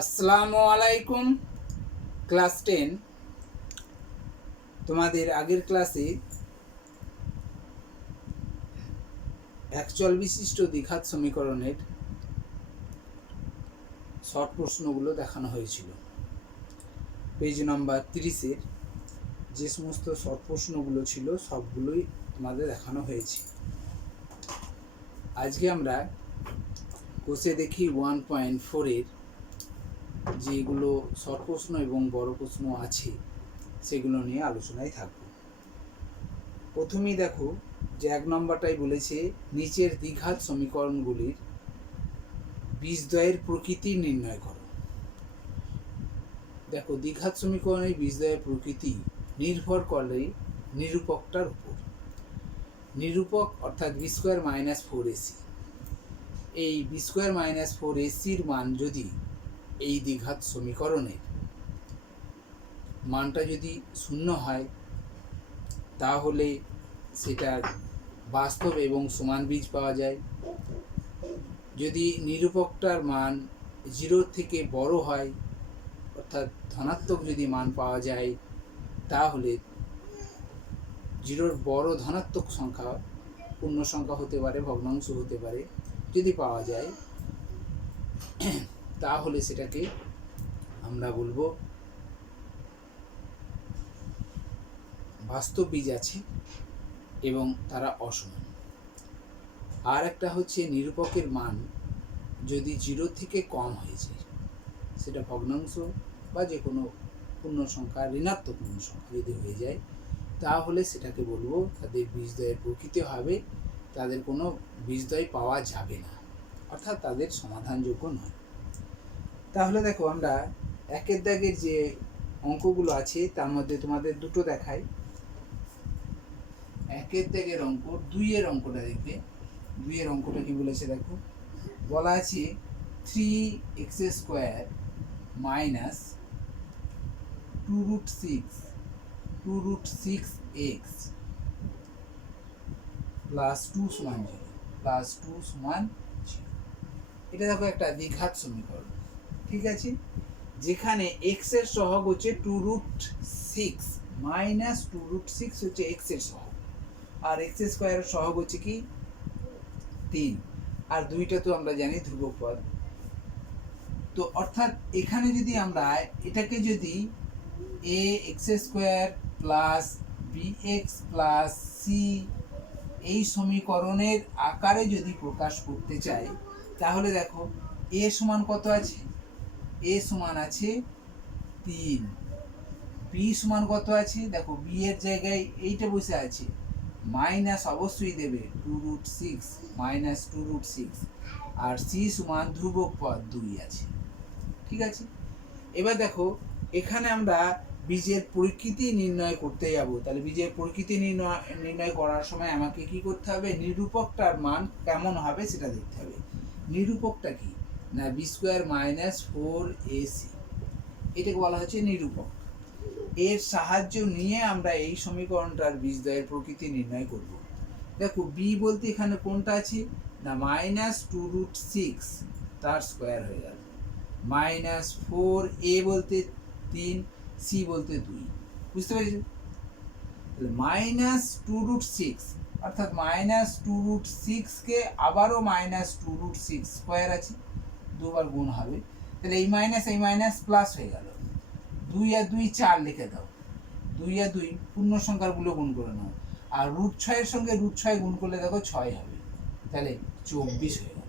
আসসালামু আলাইকুম। ক্লাস 10 তোমাদের আগের ক্লাসে একচল বিশিষ্ট দ্বিঘাত সমীকরণের শর্ট প্রশ্নগুলো দেখানো হয়েছিল। পেজ নাম্বার 30-এর যে সমস্ত শর্ট প্রশ্নগুলো ছিল সবগুলোই তোমাদের দেখানো হয়েছে। আজকে আমরা কোষে দেখি 1.4-এর যেগুলো শর্ট প্রশ্ন এবং বড় প্রশ্ন আছে সেগুলো নিয়ে আলোচনায় থাকব। প্রথমেই দেখো যে 1 নম্বরটাই বলেছে নিচের দ্বিঘাত সমীকরণগুলির বীজদ্বয়ের প্রকৃতি নির্ণয় করো। দেখো দ্বিঘাত সমীকরণের বীজদ্বয়ের প্রকৃতি নির্ভর করে নিরূপকটার উপর। নিরূপক অর্থাৎ বি স্কোয়ার মাইনাস 4ac, এই বি স্কোয়ার মাইনাস 4ac-র মান যদি এই দ্বিঘাত সমীকরণের মানটা যদি শূন্য হয় তাহলে সেটার বাস্তব এবং সমান বীজ পাওয়া যায়। যদি নিরূপকটার মান 0 থেকে বড় হয় অর্থাৎ ধনাত্মক যদি মান পাওয়া যায় তাহলে 0-র বড় ধনাত্মক সংখ্যা পূর্ণ সংখ্যা হতে পারে, ভগ্নাংশ হতে পারে, যদি পাওয়া যায় তাহলে সেটাকে আমরা বলবো বাস্তব বীজ আছে এবং তারা অসমান। আর একটা হচ্ছে নিরূপকের মান যদি 0 থেকে কম হয়ে যায়, সেটা ভগ্নাংশ বা যে কোনো পূর্ণ সংখ্যা, ঋণাত্মক পূর্ণ সংখ্যা যদি হয়ে যায় তাহলে সেটাকে বলবো তাদের বীজদ্বয়ের প্রকৃতি হবে, তাদের কোনো বীজদ্বয় পাওয়া যাবে না, অর্থাৎ তাদের সমাধানযোগ্য নয়। তাহলে দেখো আমরা একের দাগের যে অঙ্কগুলো আছে তার মধ্যে তোমাদের দুটো দেখাই। একের দাগের অঙ্ক, 2-এর অঙ্কটা দেখবে। 2-এর অঙ্কটা কি বলেছে দেখো, বলা আছে 3x² মাইনাস 2√6x প্লাস 2 সমান 0। এটা দেখো একটা দ্বিঘাত সমীকরণ, ঠিক আছে, যেখানে x এর সহগ হচ্ছে 2√6 মাইনাস 2√6 হচ্ছে x এর সহগ, আর x স্কয়ারের সহগ হচ্ছে কি 3, আর দুইটা তো আমরা জানি ধ্রুবক পদ। তো অর্থাৎ এখানে যদি আমরা এটাকে যদি ax² plus bx plus c এই সমীকরণের আকারে যদি প্রকাশ করতে চাই তাহলে দেখো a সমান কত আছে, a সমান আছে 3, b সমান কত আছে, দেখো b এর জায়গায় এইটা বসে আছে, মাইনাস অবশ্যই দেবে 2√6 মাইনাস 2√6, আর c সমান ধ্রুবক পদ 2 আছে, ঠিক আছে। এবার দেখো এখানে আমরা বীজের প্রকৃতি নির্ণয় করতে যাব, তাহলে বীজের প্রকৃতি নির্ণয় করার সময় আমাকে কি করতে হবে, নিরূপকটার মান কেমন হবে সেটা দেখতে হবে। নিরূপকটা কি না, বি স্কোয়ার মাইনাস 4ac, এটাকে বলা হচ্ছে নিরূপক। এর সাহায্য নিয়ে আমরা এই সমীকরণটার বীজদ্বয়ের প্রকৃতি নির্ণয় করব। দেখো বি বলতে এখানে কোনটা আছে না, মাইনাস 2√6 তার স্কোয়ার হয়ে গেল, মাইনাস 4a বলতে 3, c বলতে 2, বুঝতে পেরেছি। মাইনাস 2√6 অর্থাৎ মাইনাস 2√6 আবারও মাইনাস 2√6 স্কোয়ার আছে, দুবার গুণ হবে, তাহলে এই মাইনাস প্লাস হয়ে গেল, 2 আর 2 4 লিখে দাও, 2 আর 2 পূর্ণ সংখ্যাগুলো গুণ করে নাও, আর √6 এর সঙ্গে √6 গুণ করলে দেখো 6 হবে, তাহলে 24 হয়ে গেল,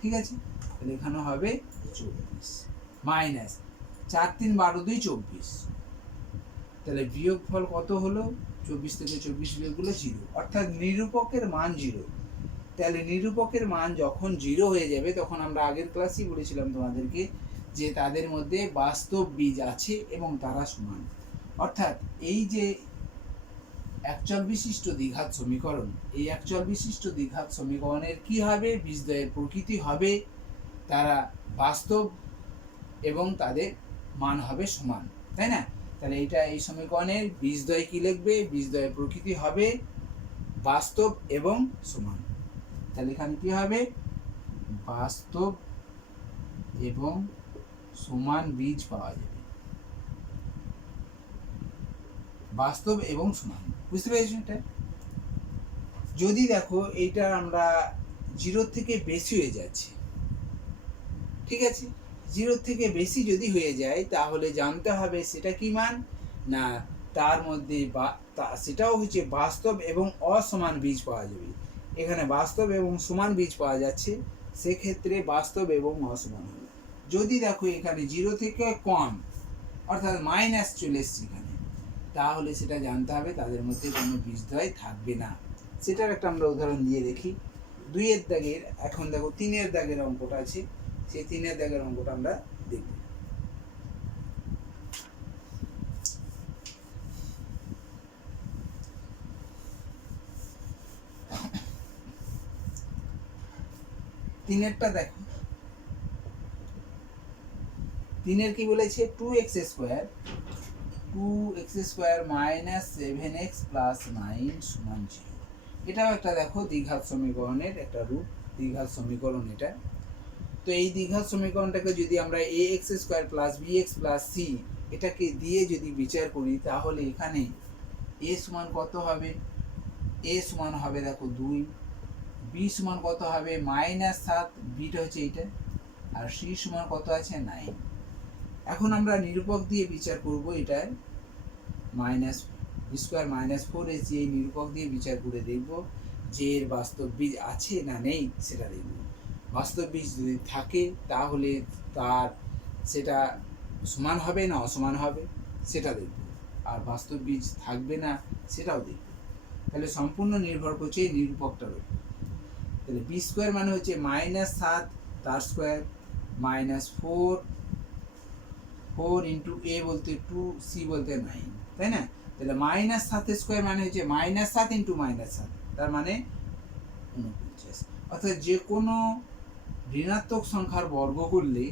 ঠিক আছে। তাহলে এখানে হবে 24 মাইনাস 4 3 12 2 24, তাহলে বিয়োগ ফল কত হলো, 24 থেকে 24 বিয়োগ করলে 0, অর্থাৎ নিরূপকের মান 0। তাহলে নিরূপকের মান যখন 0 হয়ে যাবে তখন আমরা আগের ক্লাসেই বলেছিলাম তোমাদেরকে যে তাদের মধ্যে বাস্তব বীজ আছে এবং তারা সমান। অর্থাৎ এই যে একচল বিশিষ্ট দ্বিঘাত সমীকরণ, এই একচল বিশিষ্ট দ্বিঘাত সমীকরণের কি হবে, বীজদ্বয়ের প্রকৃতি হবে তারা বাস্তব এবং তাদের মান হবে সমান, তাই না। তাহলে এইটা এই সমীকরণের বীজদ্বয় কি লিখবে, বীজদ্বয়ের প্রকৃতি হবে বাস্তব এবং সমান। তাহলে এখানে কি হবে, বাস্তব এবং সমান বীজ পাওয়া যাবে, বাস্তব এবং সমান। বুঝতে পেরেছো এটা? যদি দেখো এইটা আমরা 0 থেকে বেশি হয়ে যাচ্ছে, ঠিক আছে, 0 থেকে বেশি যদি হয়ে যায় তাহলে জানতে হবে সেটা কি মান না, তার মধ্যে সেটাও হচ্ছে বাস্তব এবং অসমান বীজ পাওয়া যাবে। এখানে বাস্তব এবং সমান বীজ পাওয়া যাচ্ছে, সেক্ষেত্রে বাস্তব এবং অসমান হবে। যদি দেখো এখানে 0 থেকে কম অর্থাৎ মাইনাস চলে এসছে এখানে, তাহলে সেটা জানতে হবে তাদের মধ্যে কোনো বীজদ্বয় থাকবে না। সেটার একটা আমরা উদাহরণ দিয়ে দেখি। 2-এর দাগের, এখন দেখো 3-এর দাগের অঙ্কটা আছে, সেই 3-এর দাগের অঙ্কটা আমরা দেখব। তিনেরটা দেখো, 3-এর কি বলেছে 2x square minus 7x plus 9 সমান 0। এটাও একটা দেখো দ্বিঘাত সমীকরণের একটা রূপ, দ্বিঘাত সমীকরণ এটা। তো এই দ্বিঘাত সমীকরণটাকে যদি আমরা ax square plus bx plus c এটাকে দিয়ে যদি বিচার করি, তাহলে এখানে a সমান কত হবে, a সমান হবে দেখো 2, b সমান কত হবে -7, bটা হচ্ছে এইটা, আর c সমান কত আছে 9। এখন আমরা নিরূপক দিয়ে বিচার করব, এটা minus B square minus 4ac এই নিরূপক দিয়ে বিচার করে দেখব যে এর বাস্তব বীজ আছে না নেই সেটা দেখব। বাস্তব বীজ যদি থাকে তাহলে তার সেটা সমান হবে না অসমান হবে সেটা দেখব, আর বাস্তব বীজ থাকবে না সেটাও দেখব। তাহলে সম্পূর্ণ নির্ভর করছে এই নিরূপকটার উপর। তাহলে বি স্কোয়ার মানে হচ্ছে -7 তার স্কোয়ার মাইনাস 4 ইন্টু এ বলতে 2, সি বলতে 9, তাই না? তাহলে -7 স্কোয়ার মানে হচ্ছে -7 ইন্টু -7, তার মানে 49। অর্থাৎ যে কোনো ঋণাত্মক সংখ্যার বর্গ করলে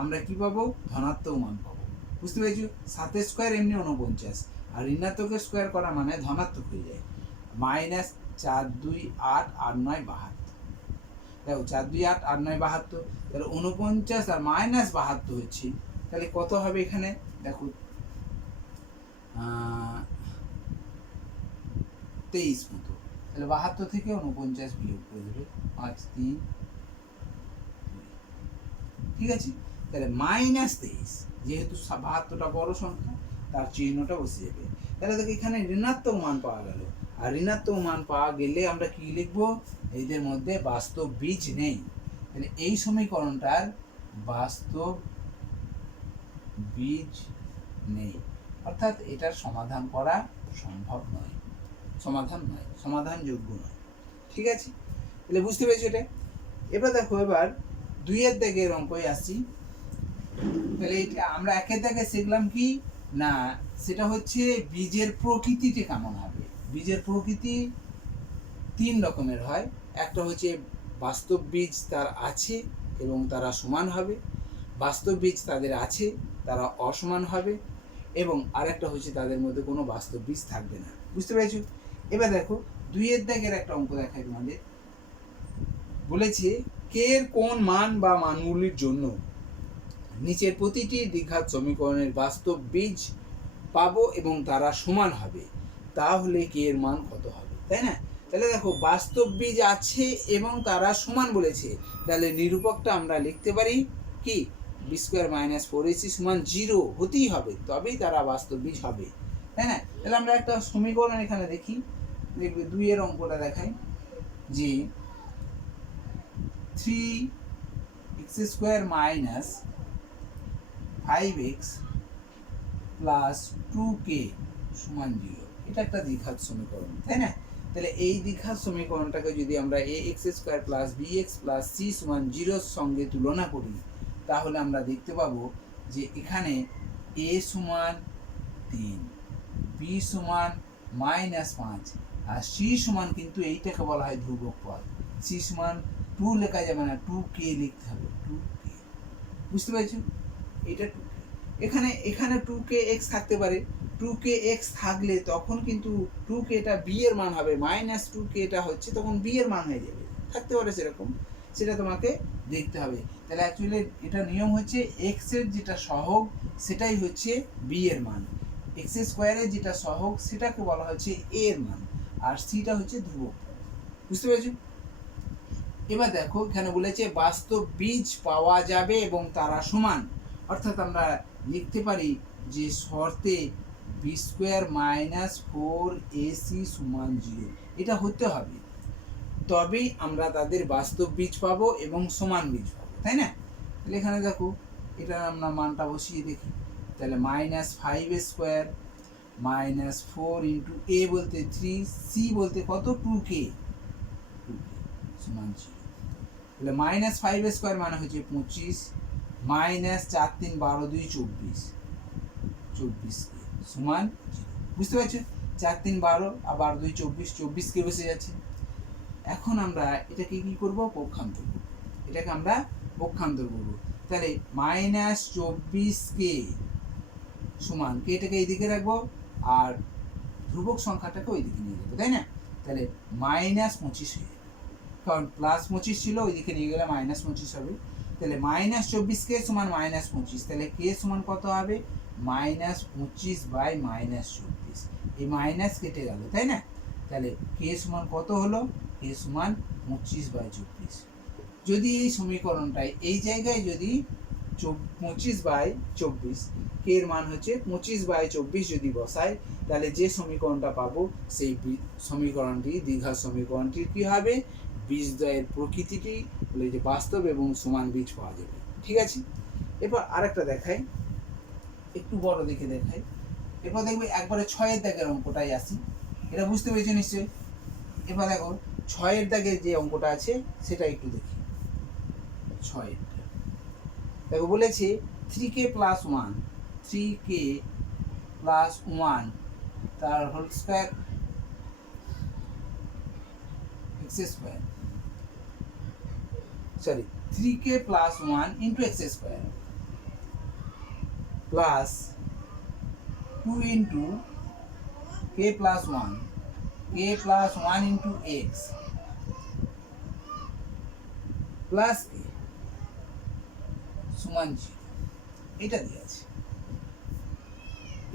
আমরা কি পাবো, ধনাত্মক মান পাবো। বুঝতে পেরেছো? 7 স্কোয়ার এমনি 49, আর ঋণাত্মকের স্কোয়ার করা মানে ধনাত্মক হয়ে যায়। -4 2 8 8 9 72, দেখো 4 2 8 8 9 72, তাহলে 49 আর -72 হচ্ছে, তাহলে কত হবে এখানে দেখো 23 মতো। তাহলে 72 থেকে 49 বিয়োগ করে দেবে 5 3, ঠিক আছে? তাহলে -23, যেহেতু 72টা বড় সংখ্যা তার চিহ্নটা বসে যাবে। তাহলে দেখো এখানে ঋণাত্মক মান পাওয়া গেল, আর ঋণাত্মক মান পাওয়া গেলে আমরা কি লিখবো, এদের মধ্যে বাস্তব বীজ নেই। তাহলে এই সমীকরণটার বাস্তব বীজ নেই, অর্থাৎ এটার সমাধান করা সম্ভব নয়, সমাধানযোগ্য নয়। ঠিক আছে? তাহলে বুঝতে পেরেছো এটা? এবার দেখো এবার 2-এর দাগের অঙ্কে আসছি। তাহলে এটা আমরা 1-এর দাগে শিখলাম কি না, সেটা হচ্ছে বীজের প্রকৃতিটা কেমন হবে। বীজের প্রকৃতি 3 রকমের হয়। একটা হচ্ছে বাস্তব বীজ তার আছে এবং তারা সমান হবে, বাস্তব বীজ তাদের আছে তারা অসমান হবে, এবং আরেকটা হচ্ছে তাদের মধ্যে কোনো বাস্তব বীজ থাকবে না। বুঝতে পেরেছো? এবার দেখো 2-এর দাগের একটা অঙ্ক দেখাই তোমাদের। বলেছে কে এর কোন মান বা মানগুলির জন্য নিচের প্রতিটি দ্বিঘাত সমীকরণের বাস্তব বীজ পাবো এবং তারা সমান হবে, তাহলে কে এর মান কত হবে, তাই না? তাহলে দেখো বাস্তব বীজ আছে এবং তারা সমান বলেছে, তাহলে নিরূপকটা আমরা লিখতে পারি কি, বি স্কোয়ার মাইনাস 4ac সমান 0 হতেই হবে, তবেই তারা বাস্তব বীজ হবে, তাই না? তাহলে আমরা একটা সমীকরণ এখানে দেখি, দেখবে 2-এর অঙ্কটা দেখাই যে 3x square minus 5x plus 2k সমান 0, এটা একটা দ্বিঘাত সমীকরণ, তাই না? তাহলে এই দ্বিঘাত সমীকরণটাকে যদি আমরা ax square plus bx plus c সমান 0 সঙ্গে তুলনা করি, তাহলে আমরা দেখতে পাবো যে এখানে a সমান 3, b সমান -5, আর c সমান কিন্তু এইটাকে বলা হয় ধ্রুবক পদ, c সমান 2 লেখা যাবে না, 2k লিখতে হবে, 2k। বুঝতে পেরেছো? এটা 2k, এখানে 2k x থাকতে পারে, 2k x থাকলে তখন কিন্তু 2k টা b এর মান হবে, -2k টা হচ্ছে তখন b এর মান হয়ে যাবে, থাকতে পারে সেরকম। সেটা তোমাকে দেখতে হবে। তাহলে অ্যাকচুয়ালি এটা নিয়ম হচ্ছে এক্স এর যেটা সহগ সেটাই হচ্ছে বি এর মান, এক্স স্কোয়ারের যেটা সহগ সেটাকে বলা হচ্ছে এ এর মান, আর সিটা হচ্ছে ধ্রুবক। বুঝতে পেরেছো? এবার দেখো এখানে বলেছে বাস্তব বীজ পাওয়া যাবে এবং তারা সমান, অর্থাৎ আমরা লিখতে পারি যে শর্তে B square minus four AC সমান 0 এটা হতে হবে, তবেই আমরা তাদের বাস্তব বীজ পাবো এবং সমান বীজ পাবো, তাই না? তাহলে এখানে দেখো এটা আমরা মানটা বসিয়ে দেখি। তাহলে minus five square minus four into A বলতে 3, সি বলতে কত 2k সমান 0। তাহলে মাইনাস ফাইভ স্কোয়ার মানে হচ্ছে 25 মাইনাস 4 3 12 2 24 24k সমান 0। বুঝতে পারছো? 4 3 12 আর 12 2 24 24k বসে যাচ্ছে। এখন আমরা এটাকে কি করব? পক্ষান্তর করব। এটাকে আমরা পক্ষান্তর করব। তাহলে মাইনাস 24k সমান কে এটাকে এইদিকে রাখবো আর ধ্রুবক সংখ্যাটাকে ওইদিকে নিয়ে যাবো, তাই না? তাহলে মাইনাস 25 হয়ে যাবে, কারণ প্লাস 25 ছিল ওইদিকে নিয়ে গেলে মাইনাস 25 হবে। তাহলে মাইনাস 24k সমান মাইনাস 25, তাহলে কে সমান কত হবে? মাইনাস 25 বাই মাইনাস 24, এই মাইনাস কেটে গেল, তাই না? তাহলে কে সমান কত হলো? কে সমান 25 বাই 24। যদি এই সমীকরণটায় এই জায়গায় যদি 25 বাই 24, কে এর মান হচ্ছে 25 বাই 24 যদি বসাই, তাহলে যে সমীকরণটা পাবো সেই সমীকরণটি দ্বিঘাত সমীকরণটির কি হবে? বীজদ্বয়ের প্রকৃতিটি বলে যে বাস্তব এবং সমান বীজ পাওয়া যাবে। ঠিক আছে? এবার আরেকটা দেখাই, একটু বড় দেখে দেখাই। এরপর দেখবে একবারে 6-এর দাগের অঙ্কটাই আসি, এটা বুঝতে পেরেছো নিশ্চয়ই। এবার দেখো 6-এর দাগের যে অঙ্কটা আছে সেটা একটু দেখি। 6 দেখো বলেছে 3k প্লাস 1, 3k প্লাস 1 তার whole square X square, sorry 3k plus 1 into X square plus 2 into k plus 1, k plus 1 into X plus k সমান 0, এটা দিয়ে আছে।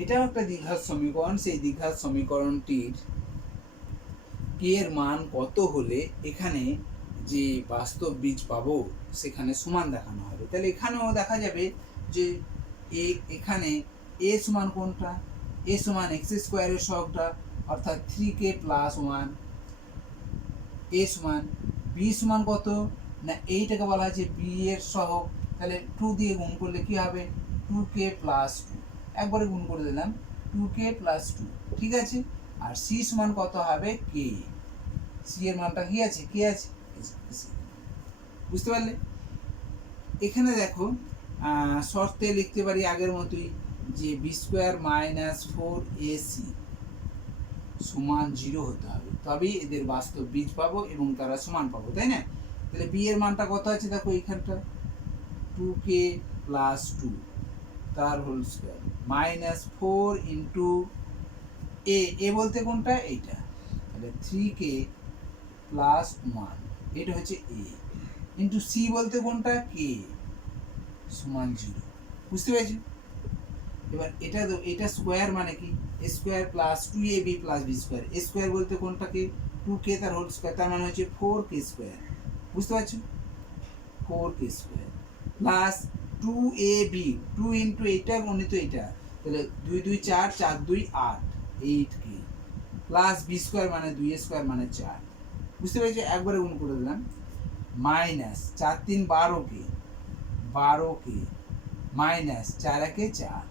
এটাও একটা দ্বিঘাত সমীকরণ। সেই দ্বিঘাত সমীকরণটির কে এর মান কত হলে এখানে যে বাস্তব বীজ পাবো সেখানে সমান দেখানো হবে। তাহলে এখানেও দেখা যাবে যে এখানে এ সমান কোনটা? এ সমান এক্স স্কোয়ারের সহগটা, অর্থাৎ 3k প্লাস 1। এ সমান বি সমান কত না, এইটাকে বলা হচ্ছে বি এর সহগ। তাহলে 2 দিয়ে গুণ করলে কি হবে? 2k প্লাস 2, একবারে গুণ করে দিলাম 2k প্লাস 2, ঠিক আছে? আর সি সমান কত হবে? কে। সি এর মানটা কি আছে? কে আছে। বুঝতে পারলে? এখানে দেখো শর্তে লিখতে পারি আগের মতোই যে বি স্কোয়ার মাইনাস 4ac সমান 0 হতে হবে, তবেই এদের বাস্তব বীজ পাবো এবং তারা সমান পাবো, তাই না? তাহলে বি এর মানটা কত আছে দেখো এইখানটা 2k প্লাস 2 তার whole square minus 4 into A বলতে কোনটা? এইটা। তাহলে 3k প্লাস 1 এটা হচ্ছে এ, ইন্টু সি বলতে কোনটা? কে সমান 0। বুঝতে পেরেছি? এবার এটা স্কোয়ার মানে কি? A square plus 2ab plus B square. A square বলতে কোনটাকে? 2k তার হোল স্কোয়ার, তার মানে হচ্ছে 4k স্কোয়ার। বুঝতে পারছো? 4k square plus 2ab, 2 into এইটা গণিত এইটা, তাহলে 2 2 4, 4 2 8, 8k প্লাস বি স্কোয়ার মানে 2 স্কোয়ার মানে 4। বুঝতে পেরেছো? একবারে গুণ করে দিলাম মাইনাস 4 3 12k, 12k মাইনাস 4 1 4,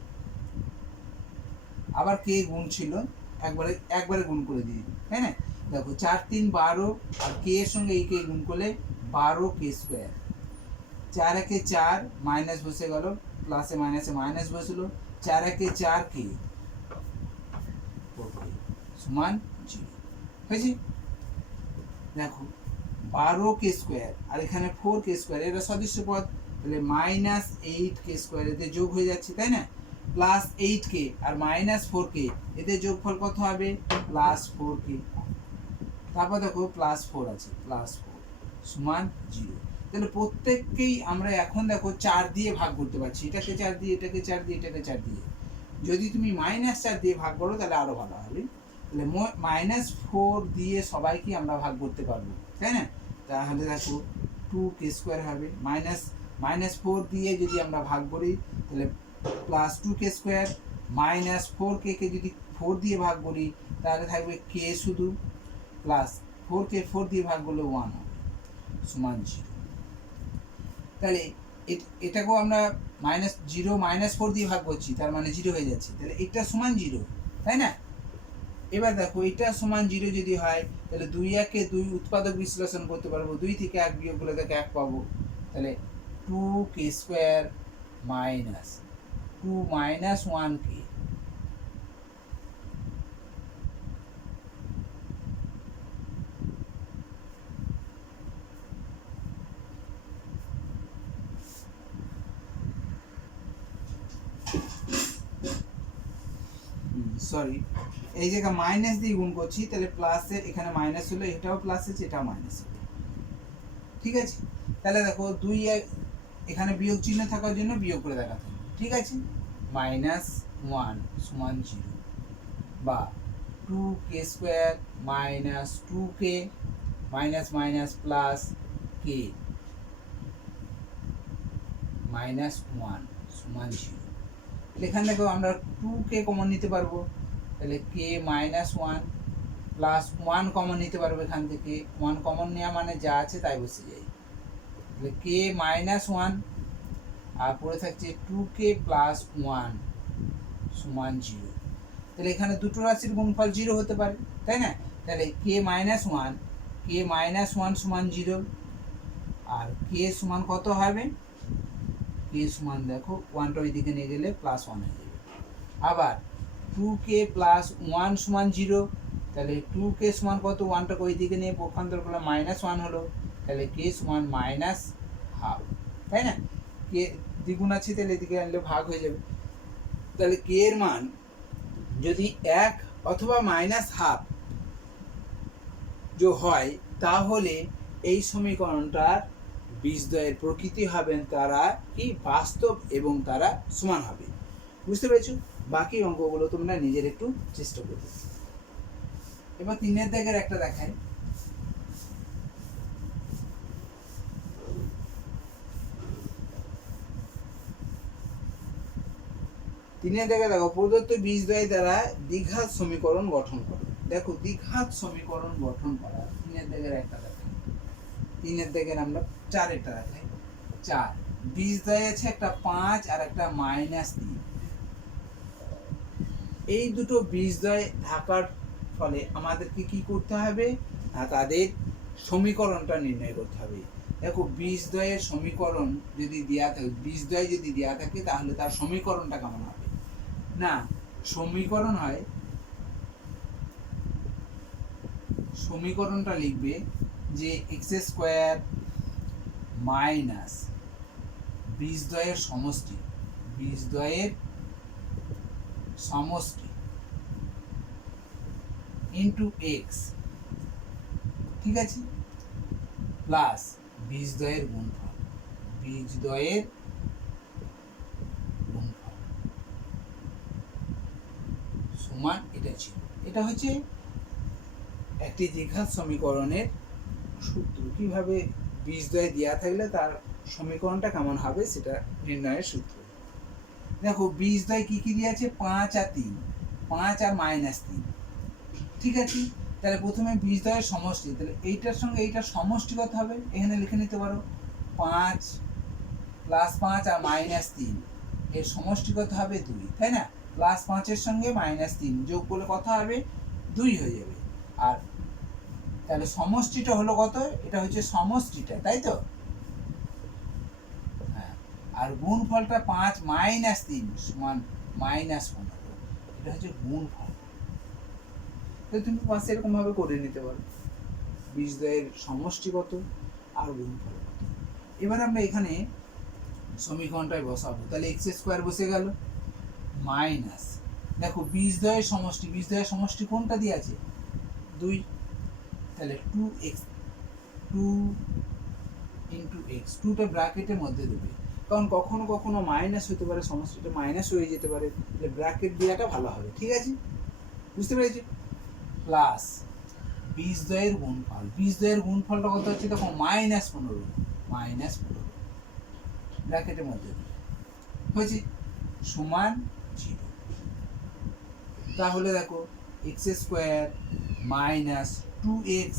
আবার কে গুণ ছিল একবারে গুণ করে দিই, তাই না? দেখো 4 3 12 আর কে এর সঙ্গে এই কে গুণ করলে 12k স্কোয়ার, 4 1 4 মাইনাস বসে গেল, প্লাসে মাইনাসে মাইনাস বসলো, 4 1 4k সমান 0 হয়েছে। দেখো 12k স্কোয়ার আর এখানে 4k স্কোয়ার, এটা সদৃশ্য পদ, তাহলে মাইনাস 8k স্কোয়ার এতে যোগ হয়ে যাচ্ছে, তাই না? প্লাস 8k আর মাইনাস 4k এতে যোগফল কত হবে? Plus 4k। তারপর দেখো প্লাস 4 আছে, প্লাস 4 সমান 0। তাহলে প্রত্যেককেই আমরা এখন দেখো 4 দিয়ে ভাগ করতে পারছি, এটাকে 4 দিয়ে, এটাকে 4 দিয়ে, এটাকে 4 দিয়ে। যদি তুমি -4 দিয়ে ভাগ করো তাহলে আরো ভালো হবে। তাহলে -4 দিয়ে সবাইকে আমরা ভাগ করতে পারবো, তাই না? তাহলে দেখো 2k² হবে, -4 দিয়ে যদি আমরা ভাগ করি তাহলে +2k², -4k কে যদি 4 দিয়ে ভাগ করি তাহলে থাকবে k শুধু, প্লাস 4k 4 দিয়ে ভাগ করলে 1 হবে, সমান 0। তাহলে এটাকেও আমরা -4 দিয়ে ভাগ করছি, তার মানে 0 হয়ে যাচ্ছে, তাহলে এটা সমান 0, তাই না? এবার দেখো এটা সমান 0 যদি হয় তাহলে 2 1 2 উৎপাদক বিশ্লেষণ করতে পারবো, 2 থেকে 1 বিয়োগ করলে দেখো 1 পাবো, তাহলে 2k² minus 2 minus 1k। Sorry, এই জায়গা মাইনাস দিয়ে গুণ করছি, তাহলে প্লাসের এখানে মাইনাস হলো, এটাও প্লাস আছে, এটাও মাইনাস হলো, ঠিক আছে? তাহলে দেখো 2 এখানে বিয়োগ চিহ্ন থাকার জন্য বিয়োগ করে দেখাতে হবে, ঠিক আছে? -1 সমান 0, বা 2k² minus 2k minus minus plus k -1 সমান 0। এখানে দেখো আমরা 2k কমন নিতে পারবো, তাহলে k -1 প্লাস 1 কমন নিতে পারবো, এখান থেকে 1 কমন নেওয়া মানে যা আছে তাই বসে যায়, তাহলে k -1 আর পড়ে থাকছে 2k প্লাস 1 সমান 0। তাহলে এখানে দুটো রাশির গুণফল 0 হতে পারে, তাই না? তাহলে k -1 সমান 0, আর k সমান কত হবে? k সমান দেখো 1টা ওই দিকে নিয়ে গেলে +1 হয়ে যাবে। আবার 2k প্লাস 1 সমান 0, তাহলে 2k সমান কত? 1টাকে ওই দিকে নিয়ে পক্ষান্তর করলে -1 হলো, তাহলে k সমান -12, তাই না? k দ্বিগুণ আছে তাহলে এদিকে আনলে ভাগ হয়ে যাবে, তাহলে k এর মান যদি 1 অথবা -12 जो হয় তাহলে এই সমীকরণটার বীজদ্বয়ের প্রকৃতি হবেন তারা কি বাস্তব এবং তারা সমান হবে। বুঝতে পেরেছো? বাকি অঙ্কগুলো তোমরা নিজের একটু চেষ্টা করবে। এবার 3 দাগের একটা দেখাই। তিনের দাগে দেখো প্রদত্ত বীজদ্বয় দ্বারা দ্বিঘাত সমীকরণ গঠন করো। দেখো দ্বিঘাত সমীকরণ গঠন করা 3 দাগের একটা দেখাই। 3 দাগের আমরা 4 দেখাই। 4 বীজদ্বয় আছে একটা 5 আর একটা -3। এই দুটো বীজদ্বয় থাকার ফলে আমাদেরকে কি করতে হবে? তাদের সমীকরণটা নির্ণয় করতে হবে। দেখো বীজদ্বয়ের সমীকরণ যদি দেয়া থাকে, বীজদ্বয় যদি দেয়া থাকে তাহলে তার সমীকরণটা কেমন হবে? না, সমীকরণ হয়, সমীকরণটা লিখবে যে x² মাইনাস বীজদ্বয়ের সমষ্টি, বীজদ্বয়ের সমষ্টি ইন্টু x, ঠিক আছে, প্লাস বীজদ্বয়ের গুণফল, বীজদ্বয়ের গুণফল সমান এটা ছিল। এটা হচ্ছে একটি দ্বিঘাত সমীকরণের সূত্র। কিভাবে বীজদ্বয় দেওয়া থাকলে তার সমীকরণটা কেমন হবে সেটা নির্ণয়ের সূত্র। দেখো বীজদ্বয় কি কি দিয়ে আছে? 5 আর 3, 5 আর -3, ঠিক আছে? তাহলে প্রথমে বীজদ্বয়ের সমষ্টি, তাহলে এইটার সঙ্গে এইটার সমষ্টি কত হবে? এখানে লিখে নিতে পারো 5 + 5 আর -3 এর সমষ্টি কত হবে? 2, তাই না? +5 এর সঙ্গে -3 যোগ করলে কত হবে? 2 হয়ে যাবে। আর তাহলে সমষ্টিটা হলো কত? এটা হচ্ছে সমষ্টিটা, তাই তো? হ্যাঁ, আর গুণফলটা 5 - 3 সমান -15, এটা হচ্ছে গুণফল। তো তুমি পাশে এরকম ভাবে করে নিতে পারো বীজদ্বয়ের সমষ্টি কত আর গুণফল কত। এবার আমরা এখানে সমীকরণটায় বসাবো, তাহলে x² বসে গেল মাইনাস, দেখো বীজদ্বয়ের সমষ্টি, বীজদ্বয়ের সমষ্টি কোনটা দিয়ে আছে? 2, তাহলে 2x ইন্টু এক্স, টুটা ব্র্যাকেটের মধ্যে দেবে, কারণ কখনো কখনো মাইনাস হতে পারে, সমস্যাটা মাইনাস হয়ে যেতে পারে, তাহলে ব্র্যাকেট দেওয়াটা ভালো হবে। ঠিক আছে, বুঝতে পেরেছি? প্লাস বীজদ্বয়ের গুণফল, বীজদ্বয়ের গুণফলটা কত হচ্ছে দেখো, -15, -15 ব্র্যাকেটের মধ্যে দেবে, হয়েছে, সমান 0। তাহলে দেখো এক্স স্কোয়ার মাইনাস 2x,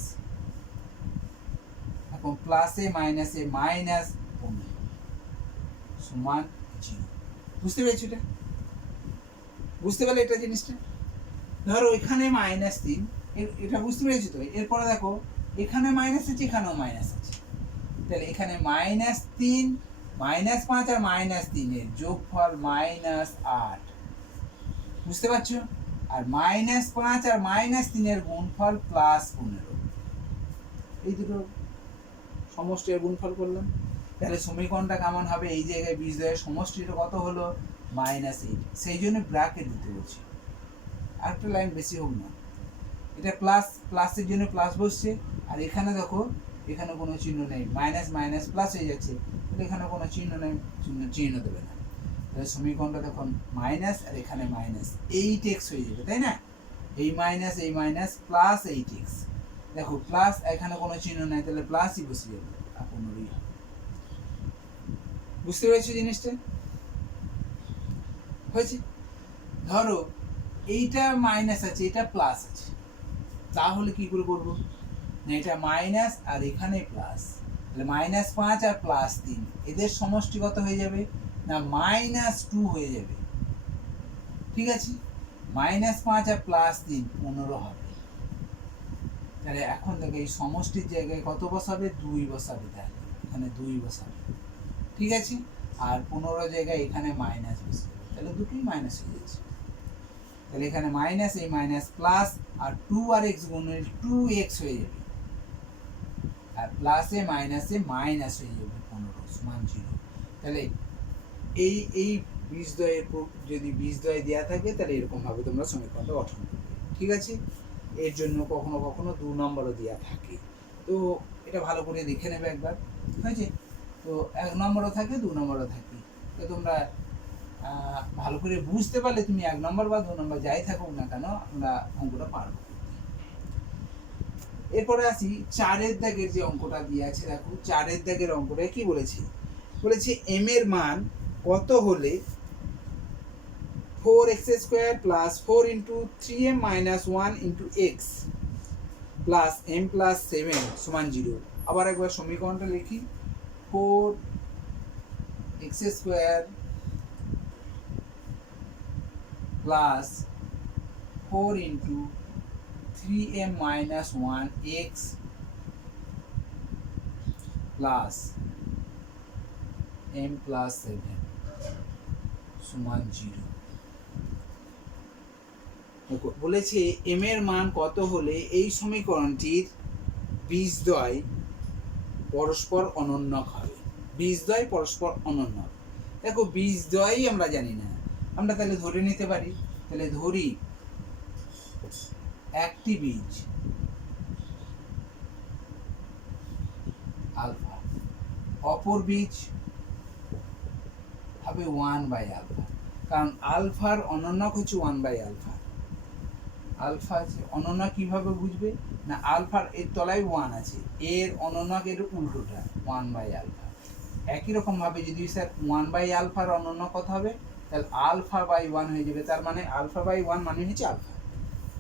এখন প্লাসে মাইনাসে -15 সমান 0। বুঝতে পেরেছো? এটা বুঝতে পারলে এটা জিনিসটা? ধরো এখানে -3, এটা বুঝতে পেরেছো তো? এরপরে দেখো এখানে মাইনাস আছে, এখানেও মাইনাস আছে, তাহলে এখানে -3, -5 আর -3 এর যোগফল -8। বুঝতে পারছো? আর -5 আর -3 এর গুণফল +15, এই দুটো সমষ্টির গুণফল করলাম। তাহলে সমীকরণটা কেমন হবে? এই জায়গায় বীজদ্বয়ের সমষ্টিটা কত হলো? -8। সেই জন্য ব্র্যাকেট দিতে বলছি, আরেকটা লাইন বেশি হোক না, এটা প্লাস, প্লাসের জন্য প্লাস বসছে, আর এখানে দেখো এখানে কোনো চিহ্ন নেই, মাইনাস মাইনাস প্লাস হয়ে যাচ্ছে, তাহলে এখানে কোনো চিহ্ন নেই, চিহ্ন দেবে না, তাহলে সমীকরণটা দেখুন মাইনাস আর এখানে -8x হয়ে যাবে, তাই না? এই মাইনাস প্লাস 8x, দেখো প্লাস, এখানে কোনো চিহ্ন নাই, তাহলে প্লাসই বসে যাবে, আর কোনোই হবে। বুঝতে পেরেছো জিনিসটা? হয়েছে? ধরো এইটা মাইনাস আছে, এটা প্লাস আছে, তাহলে কি করে করবো? না এটা মাইনাস আর এখানে প্লাস, তাহলে -5 আর +3 এদের সমষ্টি কত হয়ে যাবে? না -2 হয়ে যাবে। ঠিক আছে, -5 আর +3 15 হবে। তাহলে এখন দেখো এই সমষ্টির জায়গায় কত বসাবে? 2 বসাবে, তাহলে এখানে 2 বসাবে। ঠিক আছে, আর 15 জায়গায় এখানে মাইনাস বসাবে, তাহলে দুটোই মাইনাস হয়ে যাচ্ছে, তাহলে এখানে মাইনাস, এই মাইনাস প্লাস, আর 2 আর x গুণে 2x হয়ে যাবে, আর প্লাসে মাইনাসে মাইনাস হয়ে যাবে 15 সমান 0। তাহলে এই বীজদ্বয়ের যদি বীজদ্বয় দেওয়া থাকে, তাহলে এরকম ভাবে তোমরা সমীকরণটা গঠন করবে। ঠিক আছে, এর জন্য কখনো কখনো 2 নম্বরও দেওয়া থাকে, তো এটা ভালো করে দেখে নেবে একবার। হয়েছে? তো 1 নম্বরও থাকে, 2 নম্বরও থাকে, তো তোমরা ভালো করে বুঝতে পারলে তুমি 1 নম্বর বা 2 নম্বর যাই থাকুক না কেন, আমরা অঙ্কটা পারবো। এরপরে আসি 4-এর দাগের যে অঙ্কটা দিয়ে আছে, দেখো 4-এর দাগের অঙ্কটা কি বলেছে? বলেছে m এর মান কত হলে 4x² + 4 × 3m - 1 × x plus m + 7 সমান 0। আবার একবার সমীকরণটা লিখি, 4x² + 4 × 3m - 1x plus m + 7 সমান 0। বলেছে m এর মান কত হলে এই সমীকরণটির বীজদ্বয় পরস্পর অনন্যক হবে। বীজদ্বয় পরস্পর অনন্যক, দেখো বীজদ্বয়ই আমরা জানি না, আমরা তাহলে ধরে নিতে পারি, তাহলে ধরি একটি বীজ আলফা, অপর বীজ হবে 1/α, কারণ আলফার অনন্যক হচ্ছে 1/α। আলফা আছে, অনন্যক কিভাবে বুঝবে? না আলফার এর তলায় 1 আছে, এর অনন্যক এর উল্টোটা 1/α। একই রকম ভাবে যদি স্যার 1/α অনন্যক কত হবে? তাহলে α/1 হয়ে যাবে, তার মানে α/1 মানে হচ্ছে আলফা,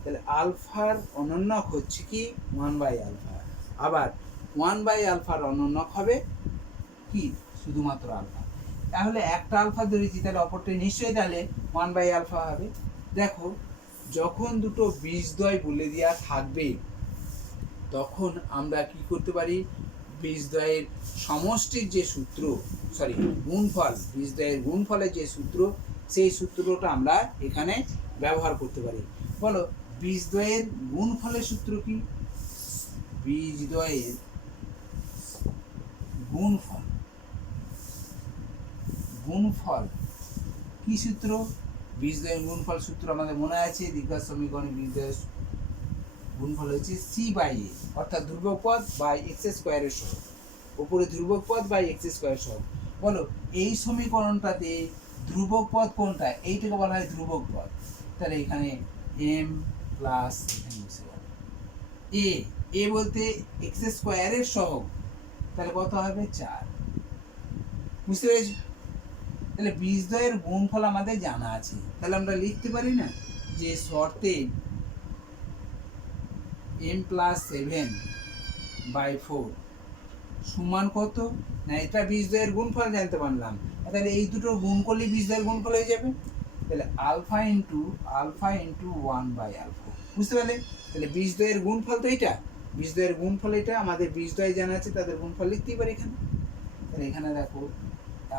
তাহলে আলফার অনন্যক হচ্ছে কি 1/α। আবার 1/α অনন্যক হবে কি শুধুমাত্র আলফা, তাহলে একটা আলফা ধরেছি, তাহলে অপরটা নিশ্চয়ই তাহলে 1/α হবে। দেখো যখন দুটো বীজদ্বয় বলে দেওয়া থাকবে, তখন আমরা কি করতে পারি? বীজদ্বয়ের সমষ্টির যে সূত্র, গুণফল, বীজদ্বয়ের গুণফলের যে সূত্র, সেই সূত্রটা আমরা এখানে ব্যবহার করতে পারি। বলো বীজদ্বয়ের গুণফলের সূত্র কি? বীজদ্বয়ের গুণফল, গুণফল কি সূত্র? বীজদ্বয়ের গুণফল সূত্র আমাদের মনে আছে, দ্বিঘাত সমীকরণে বীজদ্বয়ের গুণফল হচ্ছে c/a, অর্থাৎ ধ্রুবক পদ বাই x² সহগ। উপরে ধ্রুবক পদ বাই এক্স স্কোয়ার সহগ। বলো এই সমীকরণটাতে ধ্রুবক পদ কোনটা? এইটাকে বলা হয় ধ্রুবক পদ। তাহলে এখানে এম প্লাস বসে গেল। এ বলতে এক্স স্কোয়ারের সহগ, তাহলে কত হবে 4। বুঝতে পেরেছি? তাহলে বীজদ্বয়ের গুণফল আমাদের জানা আছে, তাহলে আমরা লিখতে পারি না যে শর্তে m প্লাস 7/4 সমান কত না, এটা বীজদ্বয়ের গুণফল জানতে পারলাম। তাহলে এই দুটো গুণ করলে বীজদ্বয়ের গুণফল হয়ে যাবে। তাহলে আলফা ইন্টু 1/α। বুঝতে পারলে? তাহলে বীজদ্বয়ের গুণফল তো এটা, বীজদ্বয়ের গুণফল এটা, আমাদের বীজদ্বয় জানা আছে, তাদের গুণফল লিখতেই পারি এখানে। তাহলে এখানে দেখো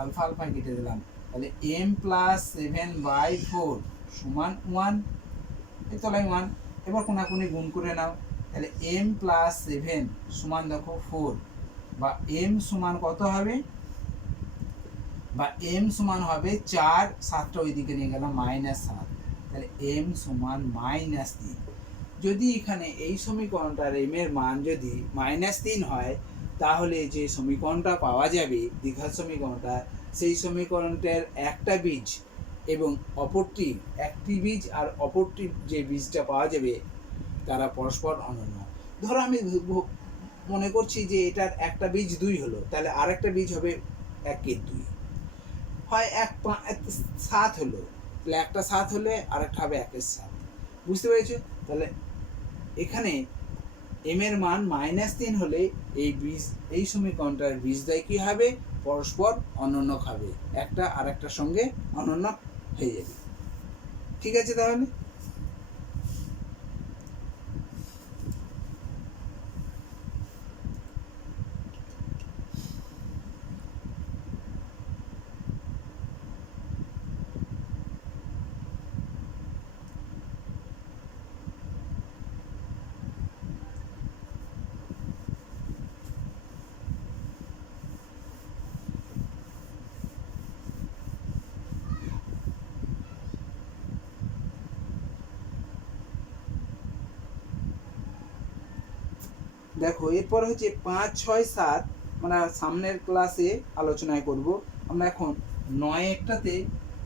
আলফা কেটে দিলাম, তাহলে m প্লাস 7/4 সমান 1, এই তলায় 1। এবার কোনাকুনি গুণ করে নাও, তাহলে m প্লাস 7 সমান দেখো 4, বা m সমান কত হবে, বা m সমান হবে 4, 7টা ওইদিকে নিয়ে গেলাম -7, তাহলে m সমান -3। যদি এখানে এই সমীকরণটার m এর মান যদি -3 হয়, তাহলে যে সমীকরণটা পাওয়া যাবে দ্বিঘাত সমীকরণটা, সেই সমীকরণটার একটা বীজ এবং অপরটি, একটি বীজ আর অপরটি যে বীজটা পাওয়া যাবে তারা পরস্পর অনন্য। ধরো আমি মনে করছি যে এটার একটা বীজ 2 হলো, তাহলে আর একটা বীজ হবে 1-এর 2, হয় 7 হলো, তাহলে একটা 7 হলে আর একটা হবে 1-এর 7। বুঝতে পেরেছো? তাহলে এখানে m এর মান -3 হলে এই সমীকরণটার বীজদ্বয় কি হবে? পরস্পর অনন্য হবে, একটা আর একটার সঙ্গে অনন্য হয়ে যাবে। ঠিক আছে? তাহলে দেখো এরপর হচ্ছে 5, 6, 7 মানে সামনের ক্লাসে আলোচনা করব। আমরা এখন 9-এরটাতে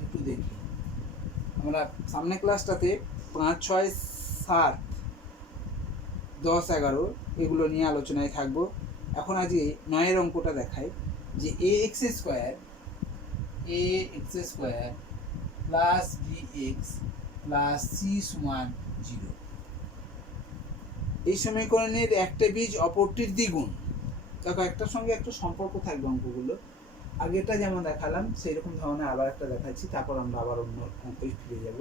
একটু দেখি। আমরা সামনের ক্লাসটাতে 5, 6, 7, 10, 11 এগুলো নিয়ে আলোচনায় থাকবো। এখন আজকে 9-এর অঙ্কটা দেখাই, যে ax square plus bx plus c সমান 0। এই সমীকরণের একটা বীজ অপরটির দ্বিগুণ। দেখো একটার সঙ্গে একটা সম্পর্ক থাকবে অঙ্কগুলো। আগেটা যেমন দেখালাম সেই রকম ধরনের আবার একটা দেখাচ্ছি, তারপর আমরা আবার অন্য অঙ্কে ফিরে যাব।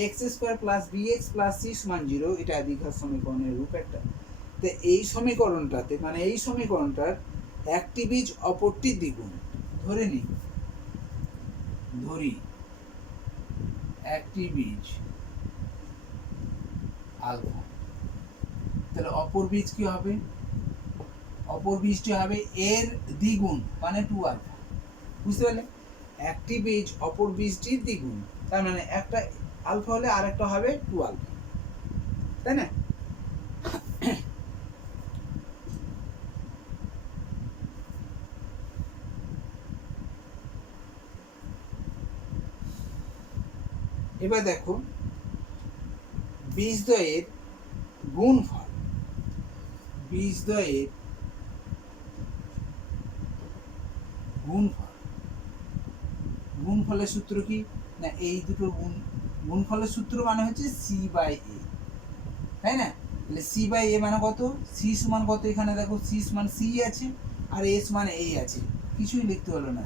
ax square plus bx plus c সমান 0, এটা দ্বিঘাত সমীকরণের রূপ একটা। তো এই সমীকরণটাতে মানে এই সমীকরণটার একটি বীজ অপরটির দ্বিগুণ। ধরি একটি বীজ আলফা, তাহলে অপর বীজ কি হবে? অপর বীজটি হবে এর দ্বিগুণ মানে 2α। বুঝতে পারলে? একটি বীজ অপর বীজটির দ্বিগুণ, তার মানে একটা আলফা হলে আর একটা হবে 2α, তাই না? এবার দেখো বীজদ্বয়ের গুণফল। বীজদ্বয়ের গুণফলের সূত্র কি না, এই দুটো গুণফলের সূত্র মানে হচ্ছে c/a, তাই না? তাহলে c/a মানে কত? c সমান কত? এখানে দেখো c সমান c আছে আর a সমান a আছে, কিছুই লিখতে হলো না।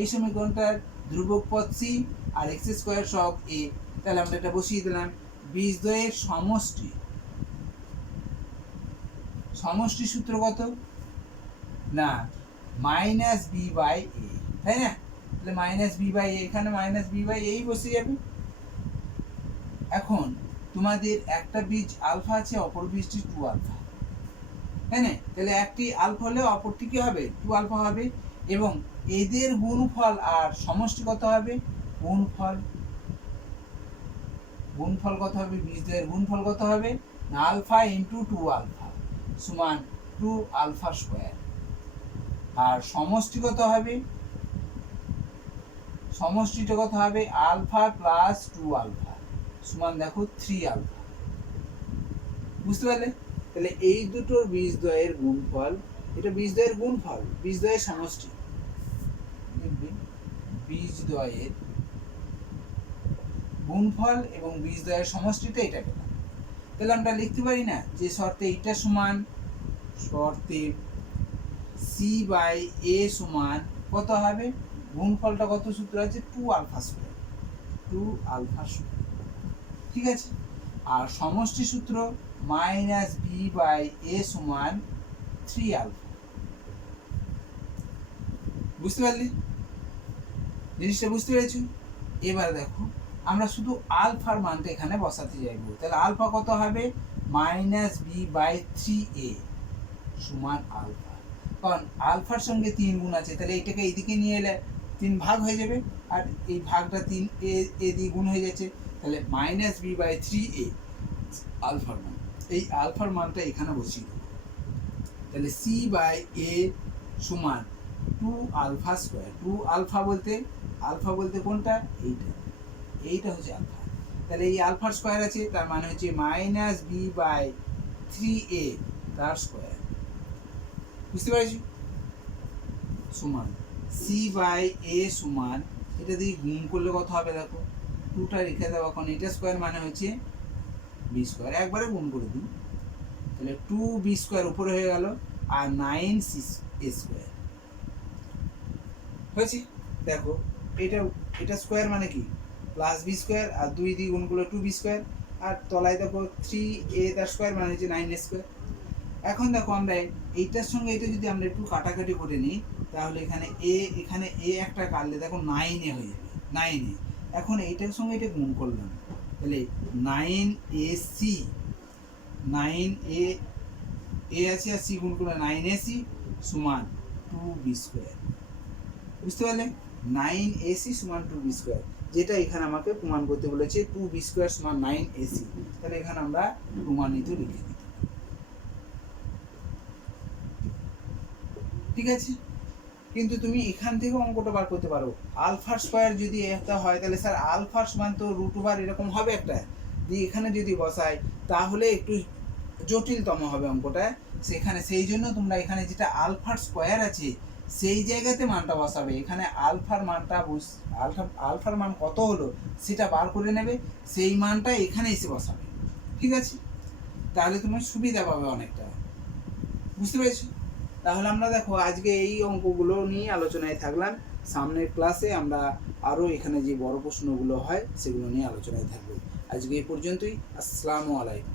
এই সমীকরণটার ধ্রুবক পদ c আর x স্কয়ার সহগ a, তাহলে আমরা এটা বসিয়ে দিলাম। বীজদ্বয়ের সমষ্টি সূত্র কত না -b/a, তাই না? তাহলে -b/a, এখানে -b/a বসে যাবে। এখন তোমাদের একটা বীজ আলফা আছে, অপর বীজটি 2α, তাই না? তাহলে একটি আলফা হলে অপরটি কি হবে? 2α হবে। এবং এদের গুণফল আর সমষ্টি কত হবে? গুণফল কত হবে? বীজদ্বয়ের গুণফল কত হবে? আলফা ইন্টু 2α সমান 2α²। আর সমষ্টিটা কত হবে আলফা প্লাস 2 আলফা সমান দেখো 3 আলফা। বুঝতে পারলে? তাহলে এই দুটোর বীজদ্বয়ের গুণফল, এটা বীজদ্বয়ের গুণফল, বীজদ্বয়ের সমষ্টি, বীজদ্বয়ের গুণফল এবং বীজদ্বয়ের সমষ্টিটা এটা পেলাম। তাহলে আমরা লিখতে পারি না যে শর্তে এইটা সমান, শর্তে সি বাই এ সমান কত হবে, গুণফলটা কত সূত্র আছে 2 আলফা স্কয়ার, 2 আলফা স্কয়ার। ঠিক আছে? আর সমষ্টি সূত্র মাইনাস বি বাই এ সমান 3 আলফা। বুঝতে পারলি? জিনিসটা বুঝতে পেরেছো? এবার দেখো আমরা শুধু আলফার মানটা এখানে বসাতে যাইব। তাহলে আলফা কত হবে মাইনাস বি বাই 3a সমান আলফা। কারণ আলফার সঙ্গে 3 গুণ আছে, তাহলে এটাকে এইদিকে নিয়ে এলে 3 ভাগ হয়ে যাবে, আর এই ভাগটা 3 এ দিয়ে গুণ হয়ে যাচ্ছে। তাহলে মাইনাস বি বাই 3a আলফার মান, এই আলফার মানটা এখানে বসিয়ে দেবো। তাহলে সি বাই এ সমান 2 আলফা স্কোয়ার। 2 আলফা বলতে কোনটা, এইটা হচ্ছে আলফা। তাহলে এই আলফার স্কোয়ার আছে, তার মানে হচ্ছে মাইনাস বি বাই 3a তার স্কোয়ার। বুঝতে পারছি? সমান সি বাই এ সমান, এটা দিয়ে গুণ করলে কত হবে দেখো, 2টা রেখে দেওয়া, কারণ এটা স্কোয়ার মানে হচ্ছে বি স্কোয়ার, একবারে গুণ করে দিই। তাহলে 2b স্কোয়ার উপরে হয়ে গেল, আর 9c স্কোয়ার হয়েছে। দেখো এটা স্কোয়ার মানে কি প্লাস বি স্কোয়ার, আর 2 দিয়ে গুণ করলে 2b স্কোয়ার, আর তলায় দেখো 3a তার স্কোয়ার মানে হচ্ছে 9a স্কোয়ার। এখন দেখো আমরা এইটার সঙ্গে এটা যদি আমরা একটু কাটাকাটি করে নিই, তাহলে এখানে এ একটা কাটলে দেখো 9a হয়ে যাবে, 9a। এখন এইটার সঙ্গে এটা গুণ করলাম, তাহলে 9ac, 9a আছে আর c গুণ করলে 9ac সমান 2b স্কোয়ার। বুঝতে পারলে? 9ac সমান 2b স্কোয়ার, যেটা এখানে আমাকে প্রমাণ করতে বলেছে 2b স্কোয়ার সমান 9ac। তাহলে এখানে আমরা প্রমাণিত লিখে দিই। ঠিক আছে? কিন্তু তুমি এখান থেকে অঙ্কটা বার করতে পারো। আলফার স্কোয়ার যদি একটা হয়, তাহলে স্যার আলফার সমান তো √, এরকম হবে একটা, দিয়ে এখানে যদি বসাই তাহলে একটু জটিলতম হবে অঙ্কটা। সেখানে সেই জন্য তোমরা এখানে যেটা আলফার স্কোয়ার আছে সেই জায়গাতে মানটা বসাবে। এখানে আলফার মান কত হলো সেটা বার করে নেবে, সেই মানটা এখানে এসে বসাবে। ঠিক আছে? তাহলে তোমার সুবিধা পাবে অনেকটা। বুঝতে পেরেছো? তাহলে আমরা দেখো আজকে এই অঙ্কগুলো নিয়ে আলোচনায় থাকলাম। সামনের ক্লাসে আমরা আরও এখানে যে বড় প্রশ্নগুলো হয় সেগুলো নিয়ে আলোচনায় থাকবো। আজকে এই পর্যন্তই। আসসালামু আলাইকুম।